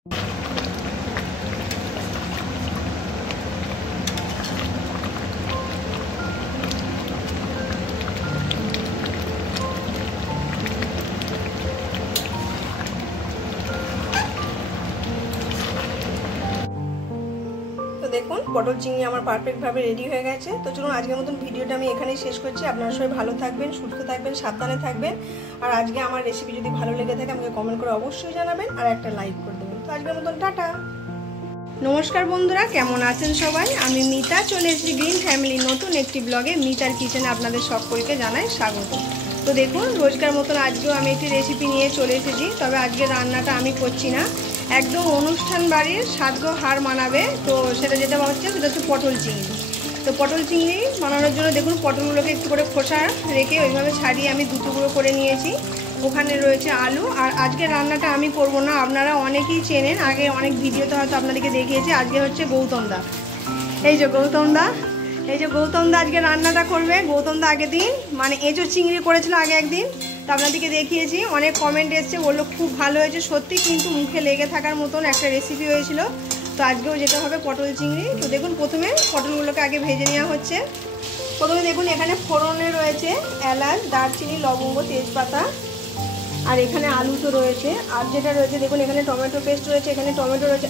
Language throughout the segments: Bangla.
দেখুন পটল চিংড়ি আমার পারফেক্টভাবে রেডি হয়ে গেছে। তো চলুন আজকের মতন ভিডিওটা আমি এখানেই শেষ করছি। আপনারা সবাই ভালো থাকবেন, সুস্থ থাকবেন, সাবধানে থাকবেন। আর আজকে আমার রেসিপি যদি ভালো লেগে থাকে আমাকে কমেন্ট করে অবশ্যই জানাবেন আর একটা লাইক করে দেবেন। তো আজকের মতন টাটা। নমস্কার বন্ধুরা, কেমন আছেন সবাই? আমি মিতা, চলে এসেছি গ্রিন ফ্যামিলি নতুন একটি ব্লগে। মিতার কিচেনে আপনাদের সকলকে জানাই স্বাগত। তো দেখুন রোজকার মতন আজকেও আমি একটি রেসিপি নিয়ে চলে এসেছি। তবে আজকে রান্নাটা আমি করছি না, একদম অনুষ্ঠান বাড়ির সাজগো হার মানাবে। তো সেটা যেটা হচ্ছে সেটা হচ্ছে পটল চিংড়ি। তো পটল চিংড়ি বানানোর জন্য দেখুন পটলগুলোকে একটু করে খোসা রেখে ওইভাবে ছাড়িয়ে আমি দু টুকরো করে নিয়েছি। ওখানে রয়েছে আলু। আর আজকে রান্নাটা আমি করব না, আপনারা অনেকেই চেনেন, আগে অনেক ভিডিওতে হয়তো আপনাদেরকে দেখিয়েছি। আজকে হচ্ছে গৌতম দা, এই যে গৌতম দা আজকে রান্নাটা করবে। গৌতম দা আগের দিন মানে এঁচোড় চিংড়ি করেছিল আগে একদিন, তো আপনাদেরকে দেখিয়েছি। অনেক কমেন্ট এসছে, বললো খুব ভালো হয়েছে, সত্যি কিন্তু মুখে লেগে থাকার মতন একটা রেসিপি হয়েছিল। তো আজকেও যেতে হবে পটল চিংড়ি। তো দেখুন প্রথমে পটলগুলোকে আগে ভেজে নেওয়া হচ্ছে। প্রথমে দেখুন এখানে ফোড়নে রয়েছে এলাচ, দারচিনি, লবঙ্গ, তেজপাতা, আর এখানে আলু তো রয়েছে। আর যেটা রয়েছে দেখুন এখানে টমেটো পেস্ট রয়েছে, এখানে টমেটো রয়েছে,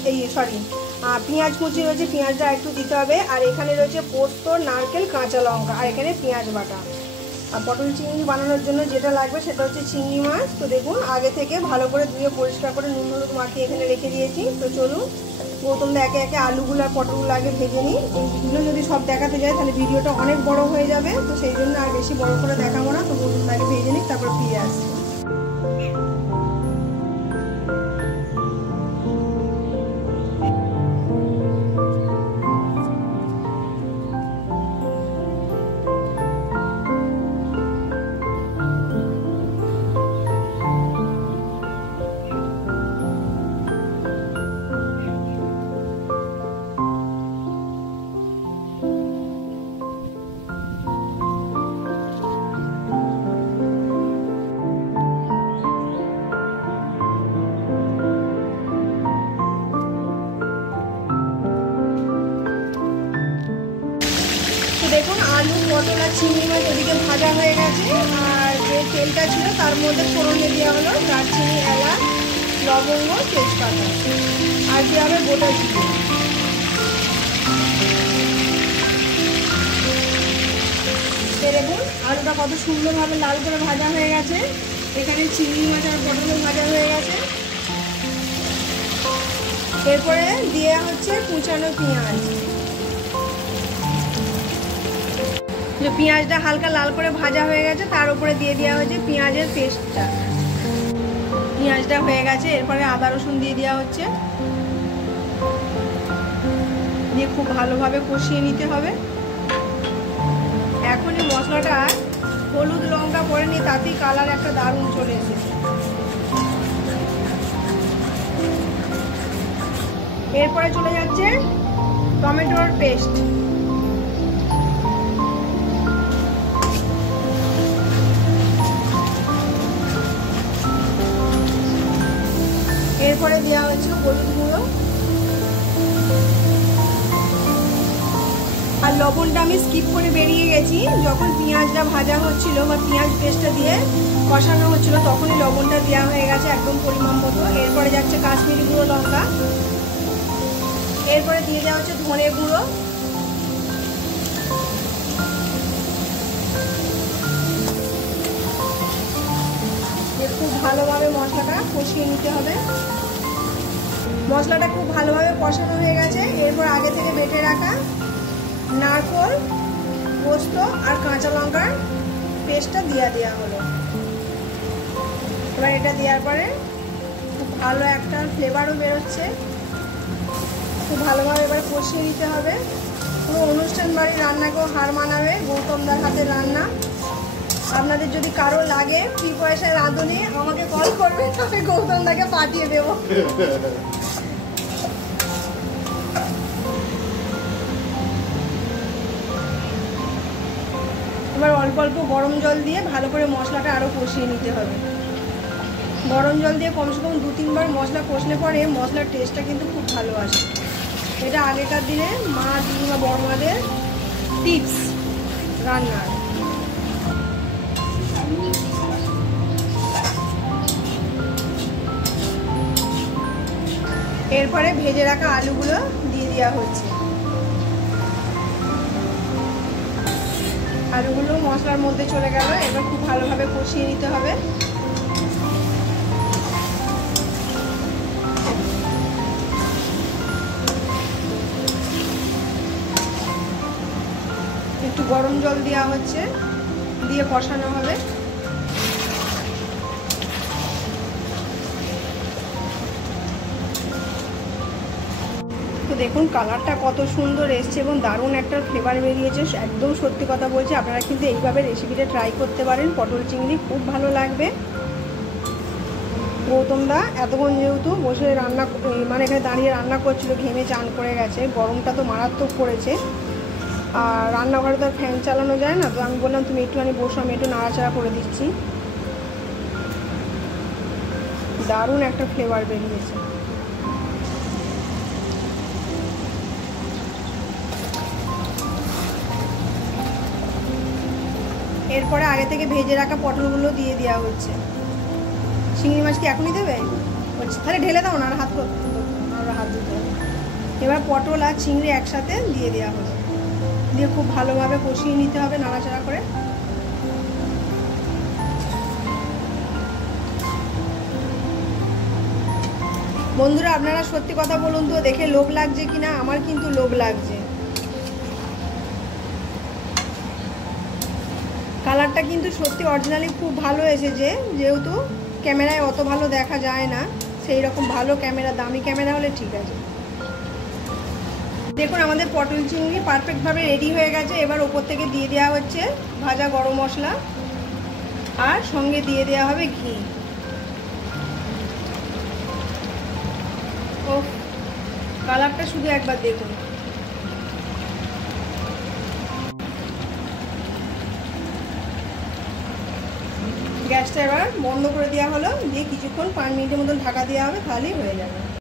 পেঁয়াজ কুচি রয়েছে, পেঁয়াজটা একটু দিতে হবে। আর এখানে রয়েছে পোস্ত, নারকেল, কাঁচা লঙ্কা, আর এখানে পেঁয়াজ বাটা। আর পটল চিংড়ি বানানোর জন্য যেটা লাগবে সেটা হচ্ছে চিংড়ি মাছ। তো দেখুন আগে থেকে ভালো করে ধুয়ে পরিষ্কার করে নুন হলুদ মাখিয়ে এখানে রেখে দিয়েছি। তো চলুন গৌতম দা একে একে আলুগুলো আর পটলগুলো আগে ভেজে নিই। এইগুলো যদি সব দেখাতে যায় তাহলে ভিডিওটা অনেক বড় হয়ে যাবে, তো সেই জন্য আর বেশি বড় করে দেখাবো না। তো গৌতম দাকে ভেজে নিই, তারপর ফিরে আসছি। দেখুন আলু, পটল আর চিংড়ি মাছ ওদিকে ভাজা হয়ে গেছে। আর যে তেলটা ছিল তার মধ্যে ফোড়নে দেওয়া হলো দারচিনি, এলাচ, লবঙ্গ, তেজপাতা, আর দেওয়া হবে গোটা জিরে। দেখুন আলুটা কত সুন্দরভাবে লাল করে ভাজা হয়ে গেছে। এখানে চিংড়ি মাছ আর পটলও ভাজা হয়ে গেছে। এরপরে দেওয়া হচ্ছে কুচানো পেঁয়াজ। যে পেঁয়াজটা হালকা লাল করে ভাজা হয়ে গেছে তার উপরে দিয়ে দেওয়া হয়েছে পেঁয়াজের পেস্টটা। পেঁয়াজটা হয়ে গেছে, এরপরে আদা রসুন দিয়ে দেওয়া হচ্ছে, দিয়ে খুব ভালোভাবে কষিয়ে নিতে হবে। এখন এই মশলাটা হলুদ লঙ্কা পরে নিয়ে তাতেই কালার একটা দারুণ চলে এসেছে। এরপরে চলে যাচ্ছে টমেটোর পেস্ট। এরপরে দেওয়া হচ্ছে হলুদ গুঁড়ো আর লবণটা আমি স্কিপ করে বেরিয়ে গেছি। যখন পেঁয়াজটা ভাজা হচ্ছিল বা পেঁয়াজ পেস্টটা দিয়ে কষানো হচ্ছিল তখনই লবণটা দেওয়া হয়ে গেছে একদম পরিমাণ মতো। এরপরে যাচ্ছে কাশ্মীরি গুঁড়ো লঙ্কা, এরপরে দিয়ে দেওয়া হচ্ছে ধনে গুঁড়ো, খুব ভালোভাবে মশলাটা কষিয়ে নিতে হবে। মশলাটা খুব ভালোভাবে কষানো হয়ে গেছে। এরপর আগে থেকে বেটে রাখা নারকেল, পোস্ত আর কাঁচা লঙ্কার পেস্টটা দেওয়া হলো। এবার এটা দেওয়ার পরে খুব ভালো একটা ফ্লেভারও বেরোচ্ছে। খুব ভালোভাবে এবার কষিয়ে নিতে হবে। পুরো অনুষ্ঠান বাড়ির রান্নাকেও হার মানাবে গৌতম দার হাতের রান্না। আপনাদের যদি কারো লাগে ফ্রি পয়সায় রাঁধুনি আমাকে কল করবে, তবে গৌতম দাকে পাঠিয়ে দেবো। এবার অল্প অল্প গরম জল দিয়ে ভালো করে মশলাটা আরো কষিয়ে নিতে হবে। গরম জল দিয়ে কমসে কম 2-3 বার মশলা কষলে পরে মশলার টেস্টটা কিন্তু খুব ভালো আসে। এটা আগেকার দিনে মা দিদিমা বড়মাদের টিপস রান্নার। এরপরে ভেজে রাখা আলুগুলো দিয়ে দেওয়া হচ্ছে। আলুগুলো মশলার মধ্যে চলে গেল, এবার খুব ভালোভাবে কষিয়ে নিতে হবে। একটু গরম জল দেওয়া হচ্ছে, দিয়ে কষানো হবে। তো দেখুন কালারটা কত সুন্দর এসছে এবং দারুণ একটা ফ্লেভার বেরিয়েছে। একদম সত্যি কথা বলছি, আপনারা কিন্তু এইভাবে রেসিপিটা ট্রাই করতে পারেন। পটল চিংড়ি খুব ভালো লাগবে। গৌতম দা এতক্ষণ যেহেতু বসে রান্না মানে এখানে দাঁড়িয়ে রান্না করছিল, ঘেমে চান করে গেছে। গরমটা তো মারাত্মক পড়েছে, আর রান্নাঘরে তো আর ফ্যান চালানো যায় না। তো আমি বললাম তুমি একটুখানি বসো, আমি একটু নাড়াচাড়া করে দিচ্ছি। দারুণ একটা ফ্লেভার বেরিয়েছে। এরপরে আগে থেকে ভেজে রাখা পটলগুলো দিয়ে দেওয়া হচ্ছে। চিংড়ি মাছ কি এখনই দেবে? তাহলে ঢেলে দাও না, আর হাত দিতে হবে। এবার পটল আর চিংড়ি একসাথে দিয়ে দেওয়া হবে, দিয়ে খুব ভালোভাবে কষিয়ে নিতে হবে নাড়াচাড়া করে। বন্ধুরা আপনারা সত্যি কথা বলুন তো, দেখে লোভ লাগছে কিনা? আমার কিন্তু লোভ লাগছে। কালারটা কিন্তু সত্যি অরিজিনালি খুব ভালো এসেছে, যেহেতু ক্যামেরায় অত ভালো দেখা যায় না, সেই রকম ভালো ক্যামেরা, দামি ক্যামেরা হলে ঠিক আছে। দেখুন আমাদের পটল চিংড়ি পারফেক্টভাবে রেডি হয়ে গেছে। এবার ওপর থেকে দিয়ে দেওয়া হচ্ছে ভাজা গরম মশলা, আর সঙ্গে দিয়ে দেওয়া হবে ঘি। ও কালারটা শুধু একবার দেখুন। গ্যাসটা এবার বন্ধ করে দেওয়া হলো, দিয়ে কিছুক্ষণ 5 মিনিটের মতন ঢাকা দেওয়া হবে, তাহলেই হয়ে যাবে।